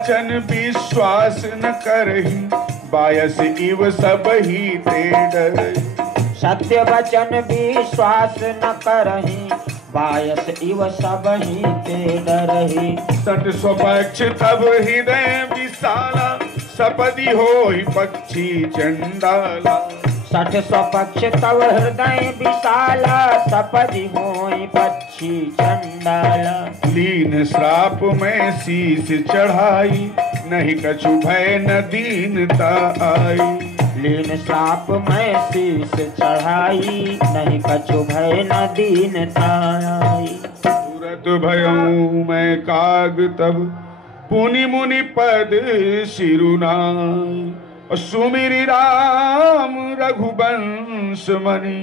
वचन विश्वास न करही, बायस इव सब ही ते डरहि। सत्य वचन विश्वास न करही, बायस इव सब ही ते डरहि। सत स्वपक्ष तब हृदय विशाला, सपदि होई पक्षी चंडाला। सठ स्वपक्ष तव हृदय विशाला, सपदि होई पक्षी चंडाला। लीन श्राप में शीश चढ़ाई, नहीं कछु भय न दीनता आई। लीन श्राप में शीश चढ़ाई, नहीं कछु भय न दीनता आई। तुरत भयऊ मैं काग तब, पुनि मुनि पद सिरुनाई। सुमिरि राम रघुवंश मणि,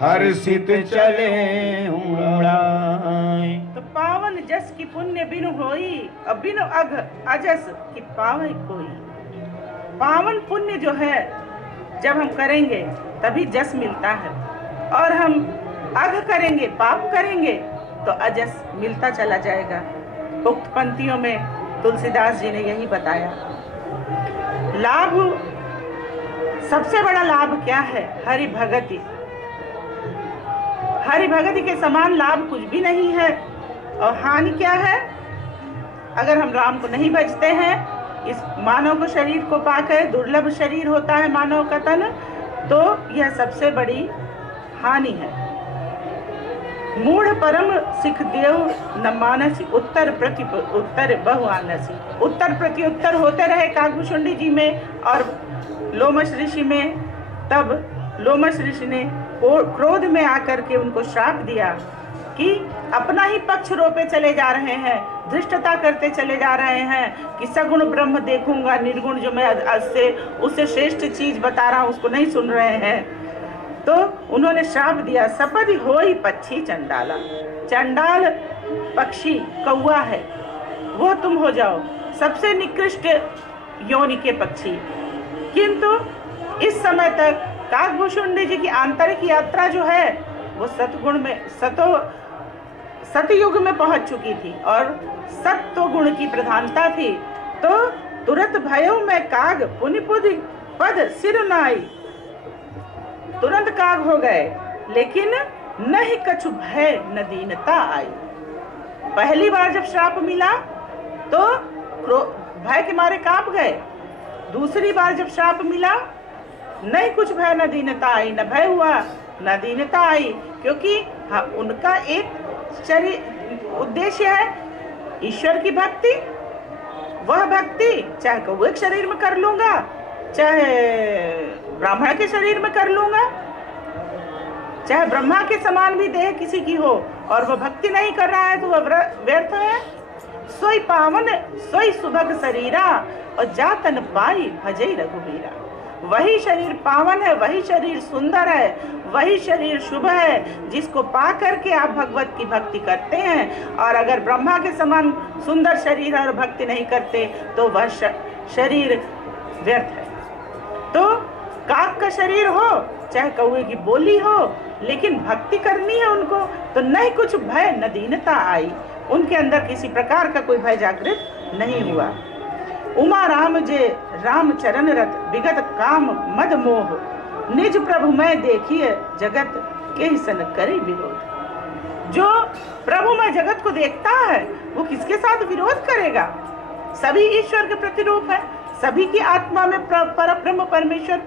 हर्षित चले उड़ाई। तो पावन जस की पुण्य बिनु होई, और बिनु अघ अजस की पावै कोई। पावन पुण्य जो है जब हम करेंगे तभी जस मिलता है, और हम अघ करेंगे, पाप करेंगे तो अजस मिलता चला जाएगा। उक्त पंक्तियों में तुलसीदास जी ने यही बताया। लाभ, सबसे बड़ा लाभ क्या है? हरि भगति। हरि भगति के समान लाभ कुछ भी नहीं है। और हानि क्या है? अगर हम राम को नहीं भजते हैं, इस मानव को शरीर को पाकर, दुर्लभ शरीर होता है मानव का तन, तो यह सबसे बड़ी हानि है। मूढ़ परम सिख देव न मानसी, उत्तर प्रति उत्तर बहु आनसी। उत्तर प्रति उत्तर होते रहे काकभूषुंडी जी में और लोमश ऋषि में। तब लोमश ऋषि ने क्रोध में आकर के उनको श्राप दिया कि अपना ही पक्ष रोपे चले जा रहे हैं, धृष्टता करते चले जा रहे हैं कि सगुण ब्रह्म देखूंगा, निर्गुण जो मैं उससे श्रेष्ठ चीज बता रहा हूँ उसको नहीं सुन रहे हैं। तो उन्होंने श्राप दिया, सपदि होई पक्षी चंडाला। चंडाल पक्षी कौआ है, वो तुम हो जाओ सबसे निकृष्ट योनि के पक्षी। किंतु इस समय तक काकभूषुंडी जी की आंतरिक यात्रा जो है वो सतगुण में, सतयुग में पहुंच चुकी थी और सत्व गुण की प्रधानता थी। तो तुरंत भयो में काग पुनि पुनि पद सिर नाई, तुरंत काग हो गए, लेकिन नहीं कछु भय न दीनता आई। पहली बार जब श्राप मिला तो भय के मारे कांप गए। दूसरी बार जब श्राप मिला, नहीं कुछ भय न दीनता आई, न भय हुआ न दीनता आई, क्योंकि हाँ, उनका एक शरीर उद्देश्य है ईश्वर की भक्ति। वह भक्ति चाहे कौवे के शरीर में कर लूंगा, चाहे ब्राह्मण के शरीर में कर लूंगा, चाहे ब्रह्मा के समान भी देह किसी की हो, और वह भक्ति नहीं कर रहा है तो वह व्यर्थ है। सोई पावन सोई सुभग शरीरा, और जातन पाई भजई रघुबीरा। वही शरीर पावन है, वही शरीर सुंदर है, वही शरीर शुभ है जिसको पा करके आप भगवत की भक्ति करते हैं। और अगर ब्रह्मा के समान सुंदर शरीर और भक्ति नहीं करते तो वह शरीर व्यर्थ है। तो काक का शरीर हो चाहे कौवे की बोली हो, लेकिन भक्ति करनी है उनको, तो नहीं कुछ भय न दीनता आई। उनके अंदर किसी प्रकार का कोई भय जागृत नहीं हुआ। उमा राम जे राम चरण रत, विगत काम मद मोह, निज प्रभु मैं देखिए जगत के सन करे विरोध। जो प्रभु मैं जगत को देखता है वो किसके साथ विरोध करेगा? सभी ईश्वर के प्रतिरूप है, सभी की आत्मा में पर ब्रह्म परमेश्वर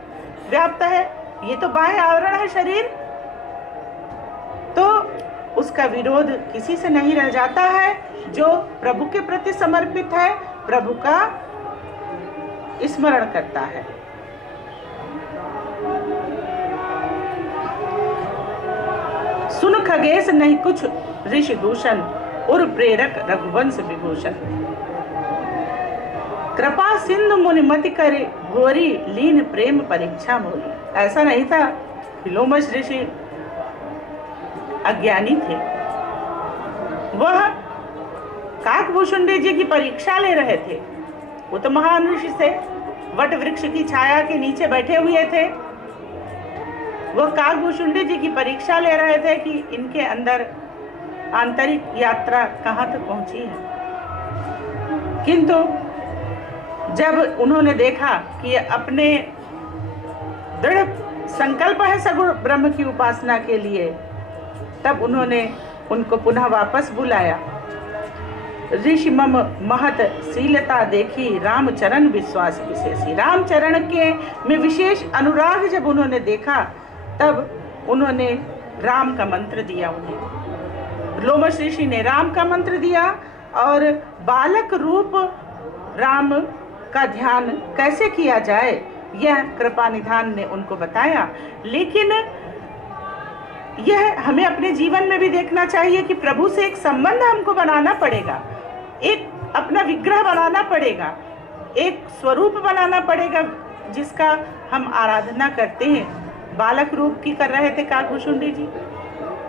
व्याप्त है। ये तो बाह्य आवरण है शरीर, तो उसका विरोध किसी से नहीं रह जाता है। जो प्रभु के प्रति समर्पित है, प्रभु का स्मरण करता है। सुन खगेश नहीं कुछ ऋषि दूषण, उर प्रेरक रघुवंश विभूषण। कृपा सिंधु मुनि मति करे भोरी, लीन प्रेम परीक्षा मोरी। ऐसा नहीं था कि लोमश ऋषि अज्ञानी थे, वह काकभूषुंडी जी की परीक्षा ले रहे थे। वो तो महान ऋषि से वट वृक्ष की छाया के नीचे बैठे हुए थे। वो काकभूषुंडी जी की परीक्षा ले रहे थे कि इनके अंदर आंतरिक यात्रा कहाँ तक पहुंची है। किंतु जब उन्होंने देखा कि ये अपने दृढ़ संकल्प है सगुण ब्रह्म की उपासना के लिए, तब उन्होंने उनको पुनः वापस बुलाया। ऋषि मम महत शीलता देखी, रामचरण विश्वास विशेषी। रामचरण के में विशेष अनुराग जब उन्होंने देखा, तब उन्होंने राम का मंत्र दिया। उन्हें लोमश ऋषि ने राम का मंत्र दिया और बालक रूप राम का ध्यान कैसे किया जाए यह कृपा निधान ने उनको बताया। लेकिन यह हमें अपने जीवन में भी देखना चाहिए कि प्रभु से एक संबंध हमको बनाना पड़ेगा, एक अपना विग्रह बनाना पड़ेगा, एक स्वरूप बनाना पड़ेगा जिसका हम आराधना करते हैं। बालक रूप की कर रहे थे काकभूषुंडी जी,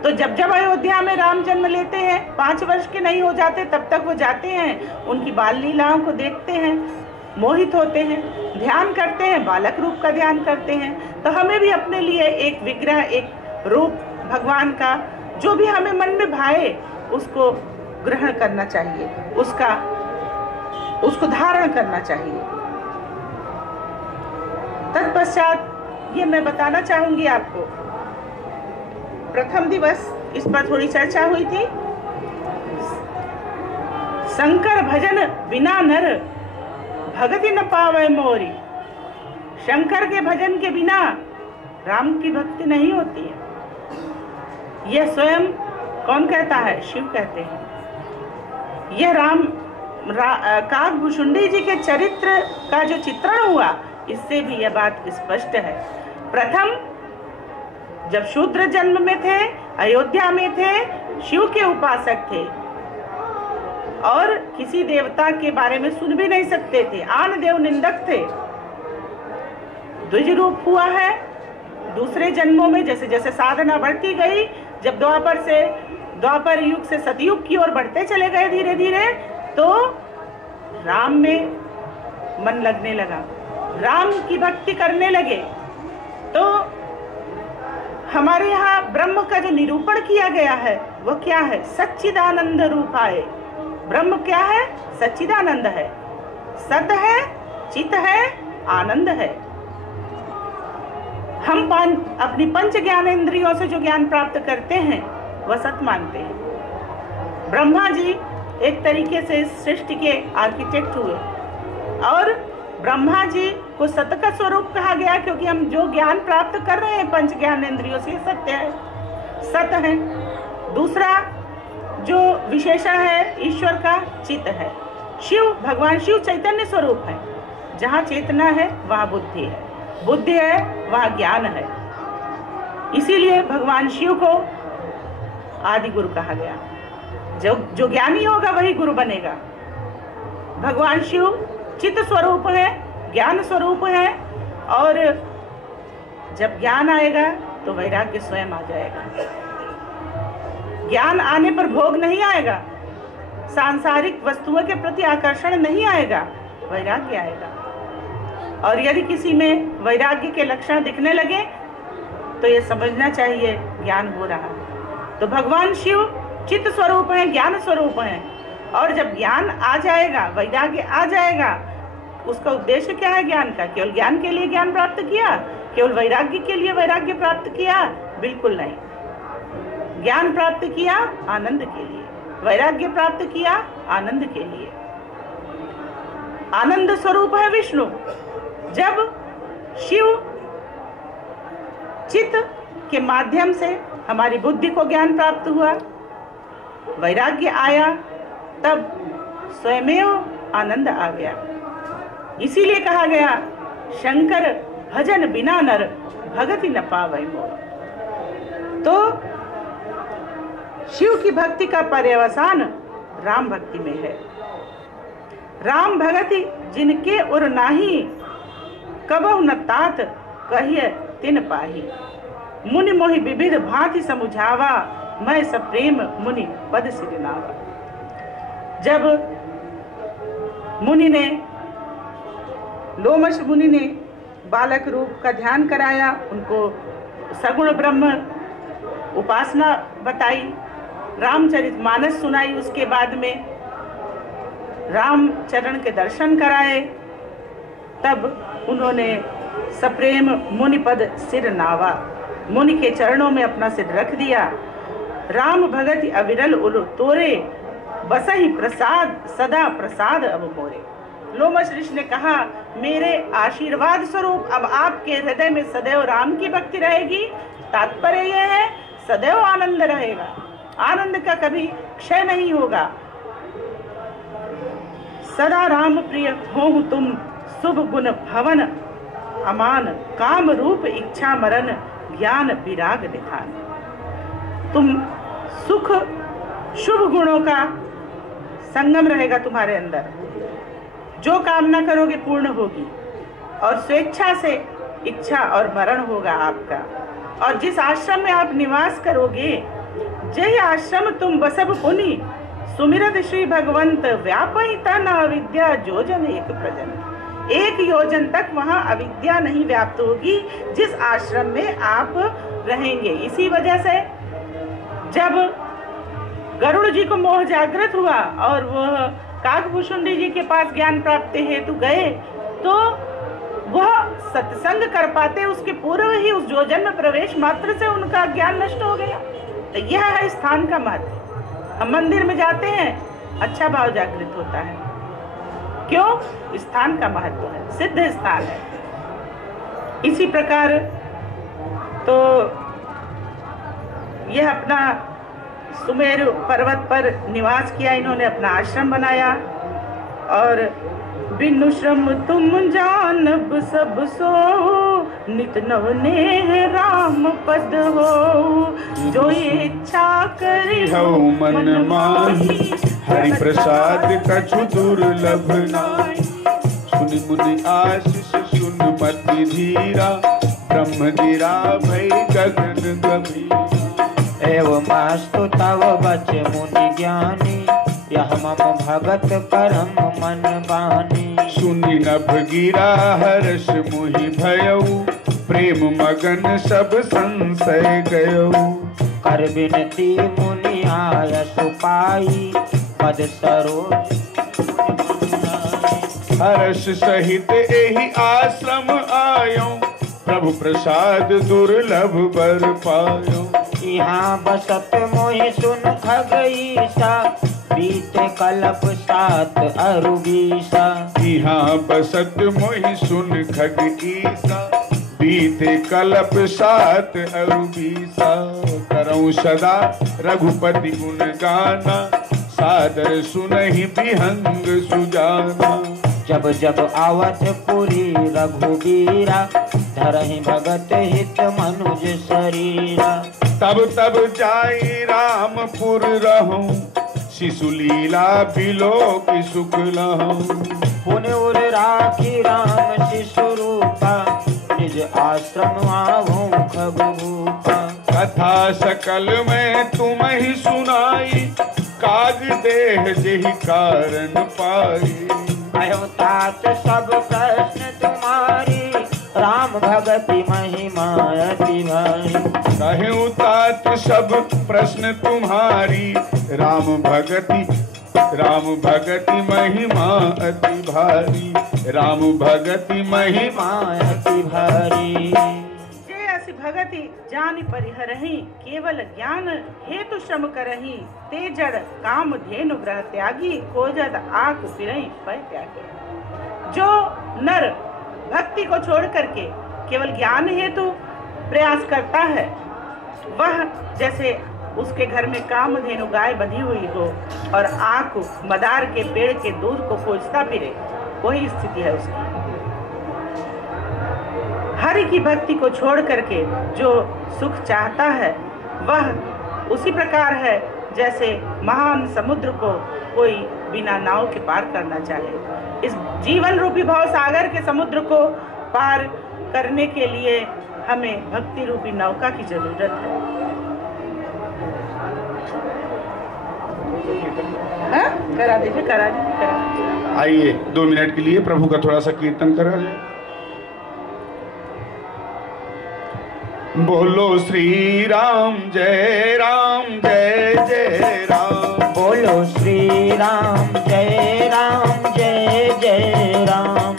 तो जब जब अयोध्या में राम जन्म लेते हैं, 5 वर्ष के नहीं हो जाते तब तक वो जाते हैं, उनकी बाल लीलाओं को देखते हैं, मोहित होते हैं, ध्यान करते हैं, बालक रूप का ध्यान करते हैं। तो हमें भी अपने लिए एक विग्रह, एक रूप भगवान का जो भी हमें मन में भाए उसको ग्रहण करना चाहिए, उसको धारण करना चाहिए। तत्पश्चात ये मैं बताना चाहूंगी आपको, प्रथम दिवस इस पर थोड़ी चर्चा हुई थी। शंकर भजन बिना नर भगति न पावे मोरी। शंकर के भजन के बिना राम की भक्ति नहीं होती है। यह स्वयं कौन कहता है? शिव कहते हैं। यह काकभूषुंडी जी के चरित्र का जो चित्रण हुआ, इससे भी यह बात स्पष्ट है। प्रथम जब शूद्र जन्म में थे, अयोध्या में थे, शिव के उपासक थे और किसी देवता के बारे में सुन भी नहीं सकते थे, आन देव निंदक थे। द्विज रूप हुआ है। दूसरे जन्मों में जैसे जैसे साधना बढ़ती गई, जब द्वापर युग से सतयुग की ओर बढ़ते चले गए धीरे धीरे, तो राम में मन लगने लगा, राम की भक्ति करने लगे। तो हमारे यहाँ ब्रह्म का जो निरूपण किया गया है वह क्या है? सच्चिदानंद रूपाए। ब्रह्म क्या है? सच्चिदानंद है, सत है, चित है, आनंद है। हम अपनी पंच ज्ञानेंद्रियों से जो ज्ञान प्राप्त करते हैं वह सत मानते हैं। ब्रह्मा जी एक तरीके से इस सृष्टि के आर्किटेक्ट हुए और ब्रह्मा जी को सत का स्वरूप कहा गया, क्योंकि हम जो ज्ञान प्राप्त कर रहे हैं पंच ज्ञानेंद्रियों से सत्य है, सत है। दूसरा जो विशेषण है ईश्वर का, चित है। शिव, भगवान शिव चैतन्य स्वरूप है। जहाँ चेतना है वहाँ बुद्धि है, बुद्धि है वहाँ ज्ञान है। इसीलिए भगवान शिव को आदि गुरु कहा गया। जो ज्ञानी होगा वही गुरु बनेगा। भगवान शिव चित्त स्वरूप है, ज्ञान स्वरूप है, और जब ज्ञान आएगा तो वैराग्य स्वयं आ जाएगा। ज्ञान आने पर भोग नहीं आएगा, सांसारिक वस्तुओं के प्रति आकर्षण नहीं आएगा, वैराग्य आएगा। और यदि किसी में वैराग्य के लक्षण दिखने लगे तो ये समझना चाहिए ज्ञान हो रहा है। तो भगवान शिव चित्त स्वरूप है, ज्ञान स्वरूप है, और जब ज्ञान आ जाएगा, वैराग्य आ जाएगा, उसका उद्देश्य क्या है ज्ञान का? केवल ज्ञान के लिए ज्ञान प्राप्त किया? केवल वैराग्य के लिए वैराग्य प्राप्त किया? बिल्कुल नहीं। ज्ञान प्राप्त किया आनंद के लिए, वैराग्य प्राप्त किया आनंद के लिए। आनंद स्वरूप है विष्णु। जब शिव चित्त के माध्यम से हमारी बुद्धि को ज्ञान प्राप्त हुआ, वैराग्य आया, तब स्वयमेव आनंद आ गया। इसीलिए कहा गया शंकर भजन बिना नर भगति न पावै मोर। तो शिव की भक्ति का पर्यवसान राम भक्ति में है। राम भगति जिनके उर नाही, कबहु न तात कहिए तिन पाही। मुनि मोहि विविध भांति समुझावा, मैं सब प्रेम मुनि पद सिरनावा। जब मुनि ने, लोमश मुनि ने बालक रूप का ध्यान कराया, उनको सगुण ब्रह्म उपासना बताई, रामचरितमानस सुनाई, उसके बाद में रामचरण के दर्शन कराए। तब उन्होंने सप्रेम मुनिपद सिर नावा, मुनि के चरणों में अपना सिर रख दिया। राम भगत अविरल उल तोरे, बसहि प्रसाद सदा प्रसाद अब मोरे। लोमश ऋषि ने कहा, मेरे आशीर्वाद स्वरूप अब आपके हृदय में सदैव राम की भक्ति रहेगी। तात्पर्य यह है सदैव आनंद रहेगा, आनंद का कभी क्षय नहीं होगा। सदा राम प्रिय हो तुम, शुभ गुण भवन अमान, काम रूप इच्छा मरण, ज्ञान विराग निधान। तुम सुख शुभ गुणों का संगम रहेगा तुम्हारे अंदर, जो कामना करोगे पूर्ण होगी, और स्वेच्छा से इच्छा और मरण होगा आपका। और जिस आश्रम में आप निवास करोगे, जय आश्रम तुम बसब पुनि, सुमिरत श्री भगवंत व्यापहि तन अविद्या जोजन एक प्रजन। एक योजन तक वहां अविद्या नहीं व्याप्त होगी जिस आश्रम में आप रहेंगे। इसी वजह से जब गरुड़ जी को मोह जागृत हुआ और वह काकभूषुंडी जी के पास ज्ञान प्राप्ति हेतु गए, तो वह सत्संग कर पाते उसके पूर्व ही उस योजन में प्रवेश मात्र से उनका ज्ञान नष्ट हो गया। तो यह है स्थान का महत्व। हम मंदिर में जाते हैं, अच्छा भाव जागृत होता है, क्यों? स्थान का महत्व है, सिद्ध स्थान है। इसी प्रकार तो यह अपना सुमेरु पर्वत पर निवास किया, इन्होंने अपना आश्रम बनाया। और बिनु श्रम तुम जानब सब सो, नित नव नेह राम पद हो। जो इच्छा करे हो मन माही, हरि प्रसाद कछु दुर्लभ नाहि। सुनि मुनि आशीष सुन मति धीरा, ब्रह्म धीरा भई गगन गंभीरा। एवमास्तु तव बच मुनि ज्ञानी, यह मम भगत परम मन बानी। सुनि नभ गिरा हर्ष मुहि भयउ, प्रेम मगन सब संशय गयउ। कर बिनती मुनि आयस पाई, पद सरोज हर्ष सहित एहि आश्रम आयो, प्रभु प्रसाद दुर्लभ बर पायो। यहाँ बसत मोहि सुन खगईसा, बीते कल्प सात अरु बीसा। यहाँ बसत मोहि सुन खगईसा, बीते कल्प सात अरु बीसा। करऊं सदा रघुपति गुण गाना, सादर सुनहि बिहंग सुजाना। जब जब आवत पुरी रघुबीरा, धरहि भगत हित मनुज शरीरा। तब तब जाई रामपुर रहूं, शिशु लीला बिलो की सुख लहूं। पुन उर राखी राम शिशु रूपा, निज आश्रम आवूं खगभूपा। कथा सकल में तुम ही सुनाई, काग देह जेहि कारण पाई। अयो तात सब प्रश्न तुम्हारी, राम भगति महिमा अति भारी। कहूँ तात सब प्रश्न तुम्हारी, राम भगति महिमा अति भारी। राम भगति महिमा अति भारी। जे अस भगति जानि परिहरहि, केवल ज्ञान हेतु श्रम करहि। ते जड़ काम धेनु ग्रह त्यागी, खोजत आक फिरहि पै त्यागी। जो नर भक्ति को छोड़ करके केवल ज्ञान हेतु प्रयास करता है, वह जैसे उसके घर में कामधेनु गाय बंधी हुई हो और आक मदार के पेड़ के दूध को खोजता फिरे, वही स्थिति है उसकी। हरि की भक्ति को छोड़ करके जो सुख चाहता है, वह उसी प्रकार है जैसे महान समुद्र को कोई बिना नाव के पार करना चाहे। इस जीवन रूपी भाव सागर के समुद्र को पार करने के लिए हमें भक्ति रूपी नौका की जरूरत है। करा दीजिए। आइए 2 मिनट के लिए प्रभु का थोड़ा सा कीर्तन करा जाए। बोलो श्री राम जय जय राम। बोलो बोलो श्री राम जय जय राम।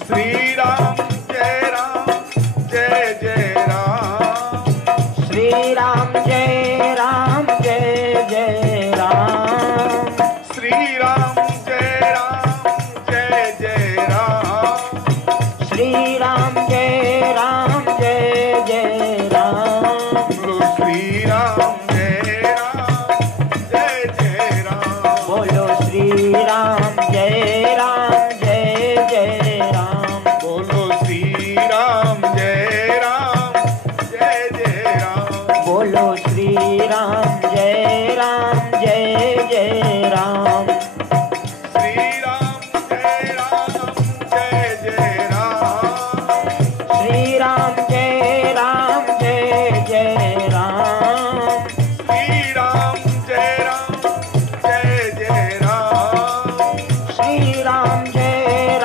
श्री राम जय जय राम। श्री राम जय जय राम। श्री राम जय जय राम। श्री राम जय जय राम। बोलो श्री राम जय राम। बोलो श्री राम जय जय राम। बोलो श्री राम जय जय राम। बोलो श्री राम जय जय राम। श्री राम जय जय राम। श्री राम जय जय राम। श्री राम जय जय राम। श्री राम जय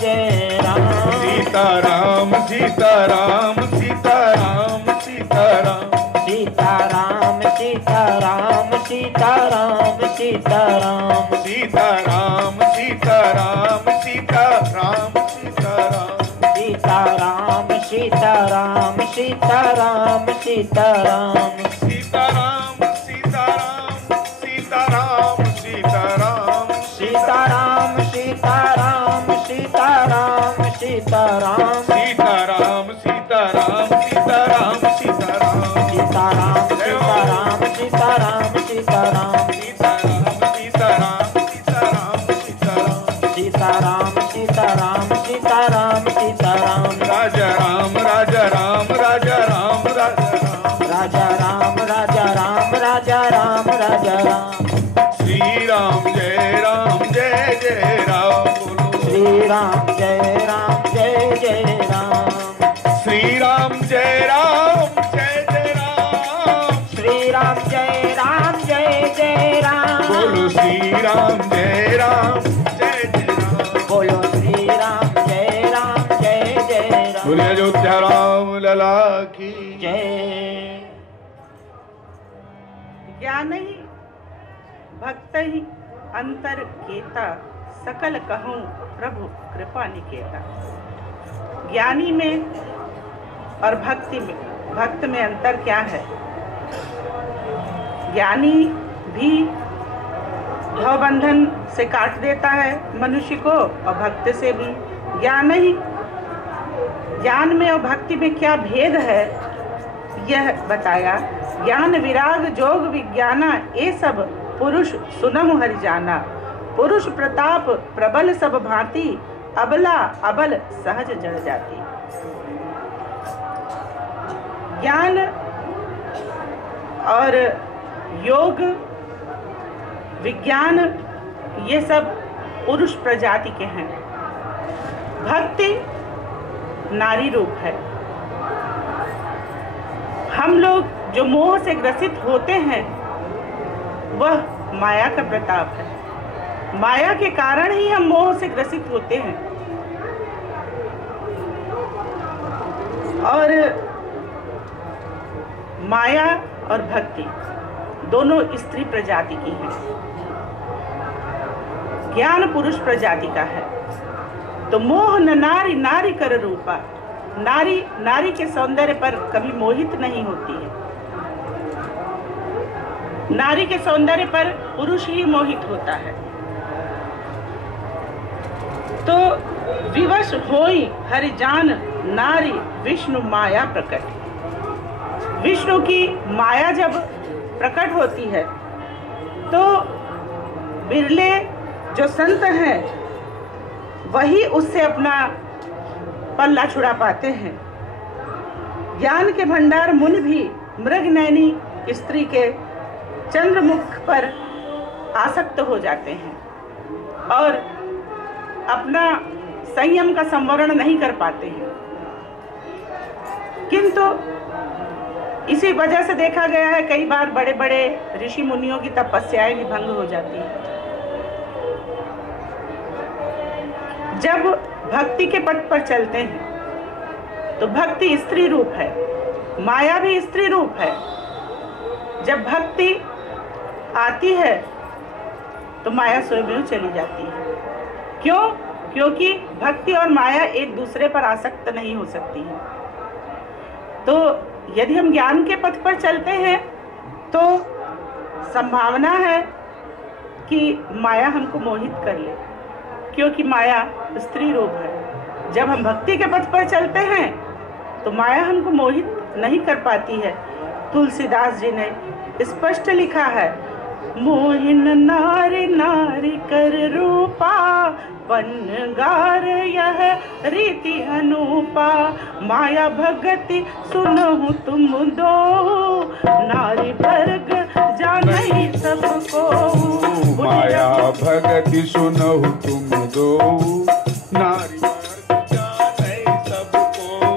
जय राम। सीताराम सीताराम सीताराम सीताराम। सीताराम सीताराम सीताराम सीताराम। सीताराम सीताराम सीताराम सीताराम। सीताराम सीताराम सीताराम सीताराम। सीताराम सीताराम सीताराम सीताराम। सीताराम सीताराम सीताराम सीताराम। सीताराम सीताराम सीताराम सीताराम। सीताराम सीताराम सीताराम सीताराम। सीताराम सीताराम सीताराम सीताराम। सीताराम सीताराम सीताराम। राजा राम राजा राम राजा राम राजा राम। राजा राम राजा राम राजा राम। श्री राम जय जय राम। बोलो श्री राम जय जय राम। श्री राम जय जय राम। श्री राम जय जय राम। बोलो श्री राम जय जय राम। बोलो श्री राम जय जय राम। बोलिए अयोध्या राम लला की जय। ज्ञान ही भक्त ही अंतर केता, सकल कहूँ प्रभु कृपा निकेता। ज्ञानी में और भक्त में अंतर क्या है? ज्ञानी भी भवबंधन से काट देता है मनुष्य को, और भक्त से भी। ज्ञान में और भक्ति में क्या भेद है यह बताया। ज्ञान विराग जोग विज्ञाना, ये सब पुरुष सुनहु हरि जाना। पुरुष प्रताप प्रबल सब भांति, अबला अबल सहज जड़ जाती। ज्ञान और योग विज्ञान ये सब पुरुष प्रजाति के हैं। भक्ति नारी रूप है। हम लोग जो मोह से ग्रसित होते हैं वह माया का प्रताप है। माया के कारण ही हम मोह से ग्रसित होते हैं। और माया और भक्ति दोनों स्त्री प्रजाति की हैं। ज्ञान पुरुष प्रजाति का है। तो मोह न नारी नारी कर रूपा, नारी के सौंदर्य पर कभी मोहित नहीं होती है। नारी के सौंदर्य पर पुरुष ही मोहित होता है। तो विवश होई हरि जान, नारी विष्णु माया प्रकट। विष्णु की माया जब प्रकट होती है तो बिरले जो संत हैं वही उससे अपना पल्ला छुड़ा पाते हैं। ज्ञान के भंडार मुनि भी मृग नैनी स्त्री के चंद्रमुख पर आसक्त हो जाते हैं और अपना संयम का संवरण नहीं कर पाते हैं। किंतु इसी वजह से देखा गया है कई बार बड़े बड़े ऋषि मुनियों की तपस्याएं भी भंग हो जाती हैं। जब भक्ति के पथ पर चलते हैं तो भक्ति स्त्री रूप है, माया भी स्त्री रूप है। जब भक्ति आती है तो माया स्वयं चली जाती है। क्यों? क्योंकि भक्ति और माया एक दूसरे पर आसक्त नहीं हो सकती है। तो यदि हम ज्ञान के पथ पर चलते हैं तो संभावना है कि माया हमको मोहित कर ले, क्योंकि माया स्त्री रूप है। जब हम भक्ति के पथ पर चलते हैं तो माया हमको मोहित नहीं कर पाती है। तुलसीदास जी ने स्पष्ट लिखा है, मोहिन नारी नारी कर रूपा, बनगार यह रीति अनूपा, माया भगति सुनहु तुम दो, नारी वर्ग जाने सबको। माया भगति सुनहु तुम दो, नारी वर्ग जाने सबको।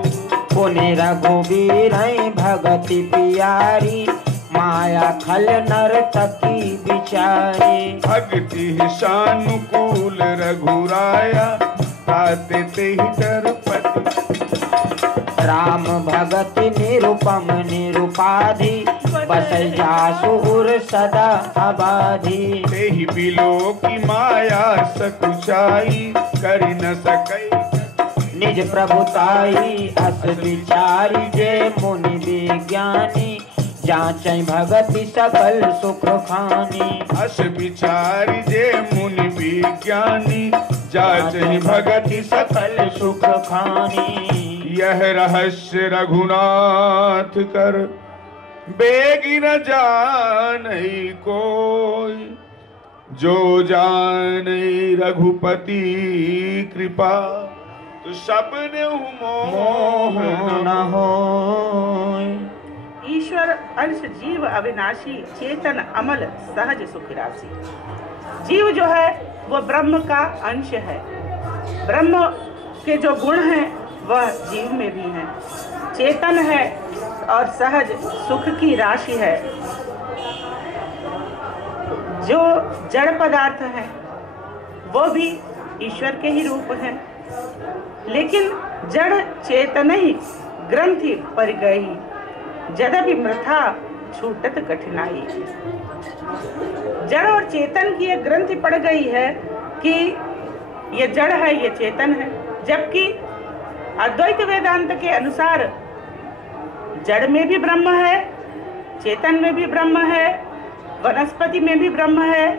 पुनि रघुबीर भगति पियारी, माया खल नर्तकी बिचारी। भक्ति सानुकूल रघुराया, ताते ते ही डरपति। राम भगति निरुपम निरुपाधि, बसै जासुर सदा अबाधि। ते ही बिलो की माया सकुचाई, करि न सकई निज प्रभुताई। अस विचारी जे मुनि विज्ञानी, जांचै भगति सकल सुख खानी। अस विचारी जे मुनि विज्ञानी, जांचै भगति सकल सुख खानी। यह रहस्य रघुनाथ कर, बेगी न जानई कोई, जो जानई रघुपति कृपा, तो सबने मोह न होय। ईश्वर अंश जीव अविनाशी, चेतन अमल सहज सुख राशि। जीव जो है वो ब्रह्म का अंश है। ब्रह्म के जो गुण हैं वह जीव में भी हैं। चेतन है और सहज सुख की राशि है। जो जड़ पदार्थ हैं वो भी ईश्वर के ही रूप हैं, लेकिन जड़ चेतन ही ग्रंथि पर गई, जदपि मृथा छूटत कठिनाई। जड़ और चेतन की एक ग्रंथि पड़ गई है कि ये जड़ है, ये चेतन है, जबकि अद्वैत वेदांत के अनुसार जड़ में भी ब्रह्म है, चेतन में भी ब्रह्म है, वनस्पति में भी ब्रह्म है।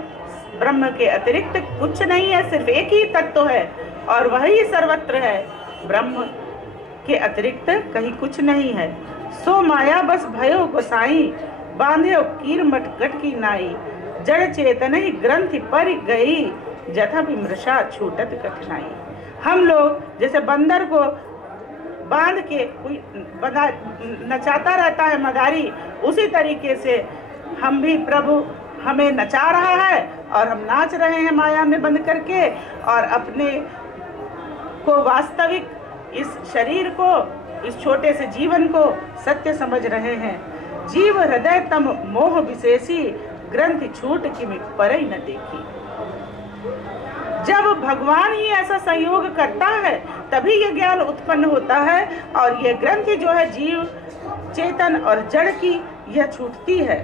ब्रह्म के अतिरिक्त कुछ नहीं है, सिर्फ एक ही तत्व है और वही सर्वत्र है। ब्रह्म के अतिरिक्त कहीं कुछ नहीं है। सो माया बस भयो गोसाई, बांधे कीर मटगट की नाई। जड़ चेतन ही ग्रंथि पर गई, जथा भी मृषा छूटत कठिनाई। हम लोग जैसे बंदर को बांध के कोई नचाता रहता है मदारी, उसी तरीके से हम भी प्रभु हमें नचा रहा है और हम नाच रहे हैं माया में बंद करके, और अपने को वास्तविक इस शरीर को, इस छोटे से जीवन को सत्य समझ रहे हैं। जीव हृदय तम मोह विशेषी, ग्रंथि छूट की परई न देखी। जब भगवान ही ऐसा संयोग करता है तभी यह ज्ञान उत्पन्न होता है, और यह ग्रंथि जो है जीव चेतन और जड़ की, यह छूटती है।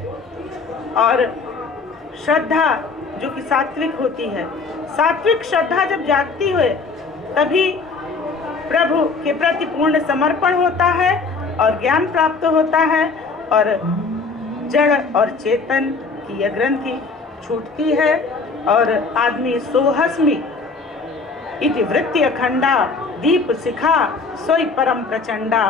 और श्रद्धा जो कि सात्विक होती है, सात्विक श्रद्धा जब जागती है तभी प्रभु के प्रति पूर्ण समर्पण होता है और ज्ञान प्राप्त होता है, और जड़ और चेतन की यह ग्रंथि छूटती है, और आदमी सोहस्मि इति वृत्ति अखंडा, दीप शिखा सोई परम प्रचंडा।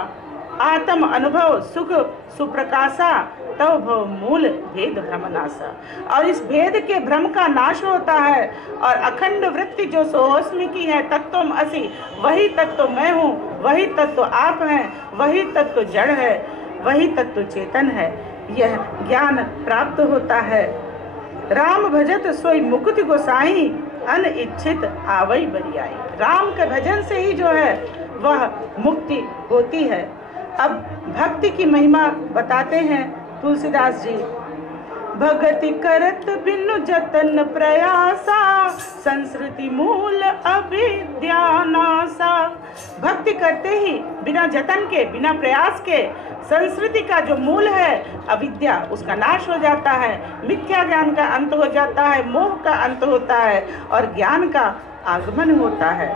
आत्म अनुभव सुख सुप्रकाशा, तव भव मूल भेद भ्रमनाशा। और इस भेद के भ्रम का नाश होता है, और अखंड वृत्ति जो सोहस्मि की है, तत्वम असि, वही तत्व मैं हूँ, वही तत्व आप हैं, वही तत्व जड़ है, वही तत्व चेतन है। यह ज्ञान प्राप्त होता है। राम भजत सोई मुकुति गोसाई, अनिच्छित आवई बरियाई। राम के भजन से ही जो है वह मुक्ति होती है। अब भक्ति की महिमा बताते हैं तुलसीदास जी। भगति करत बिनु जतन प्रयासा, संस्कृति मूल अविद्या नासा। भक्ति करते ही बिना जतन के, बिना प्रयास के संस्कृति का जो मूल है अविद्या, उसका नाश हो जाता है, मिथ्या ज्ञान का अंत हो जाता है, मोह का अंत होता है और ज्ञान का आगमन होता है।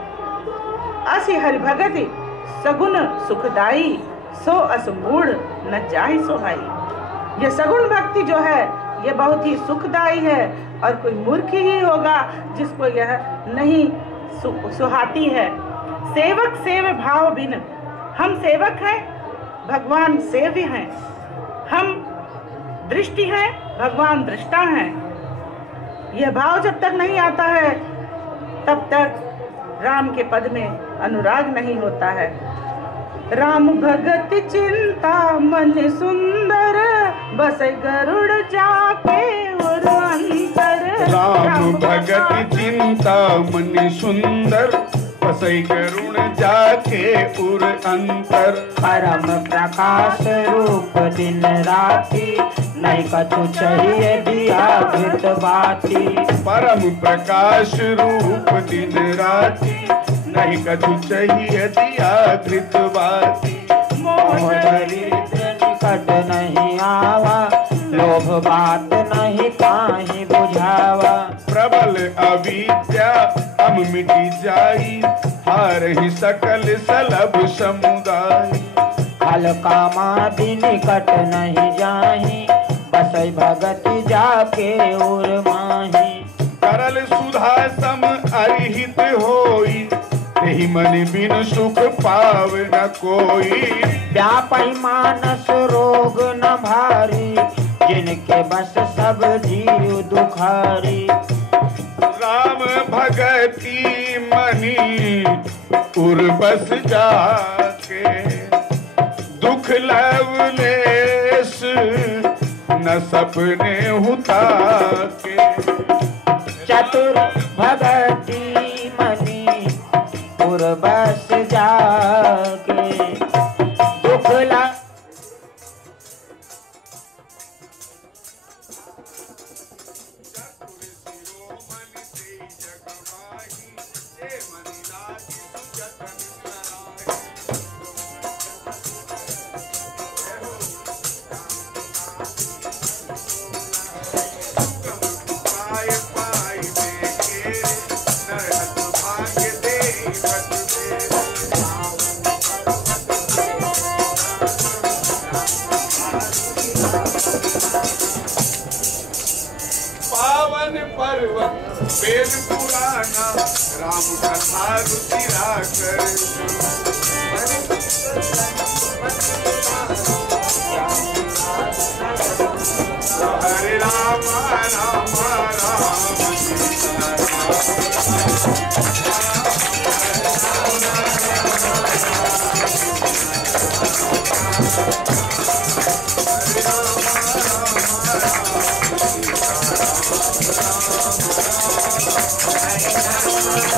असी हरि भगति सगुण सुखदाई, सो अस मूढ़ न जाहि सोहाई। ये सगुण भक्ति जो है ये बहुत ही सुखदाई है और कोई मूर्ख ही होगा जिसको यह नहीं सुहाती है। सेवक सेव भाव बिन, हम सेवक हैं, भगवान सेव्य हैं, हम दृष्टि हैं, भगवान दृष्टा हैं। यह भाव जब तक नहीं आता है तब तक राम के पद में अनुराग नहीं होता है। राम भगत चिंता मन सुंदर, बस गरुड़ जाके उर अंतर। राम भगत चिंता मन सुंदर, बसई गरुड़ जाके उर अंतर। परम प्रकाश रूप दिन राति, नहीं कछु चाहिए दिया घृत बाती। परम प्रकाश रूप दिन राति, नहीं कछु चाहिए दिया घृत बाती। मोह दरिद्र निकट नहीं आवा, लोभ बात नहीं ताहि बुझावा। प्रबल अविद्या हम मिटी जाई, हारहि सकल सलभ समुदाय। फल कामादि निकट नहीं जाहि, बसई भगति जाके उर माही। करल सुधा सम अरिहित होई, तेहि मन बिन सुख पाव न कोई। व्यापी मानस रोग न भारी, जिनके बस सब जीव दुखारी। राम भगति मनी उर बस जाके, दुख लवलेश न सपने हुता के। चतुर भगति मनी उर बस जाके, दुख ला पावन पर्वत वेद पुराना, राम कथा रुचिरा कर। हरे राम राम राम सीता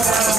राम।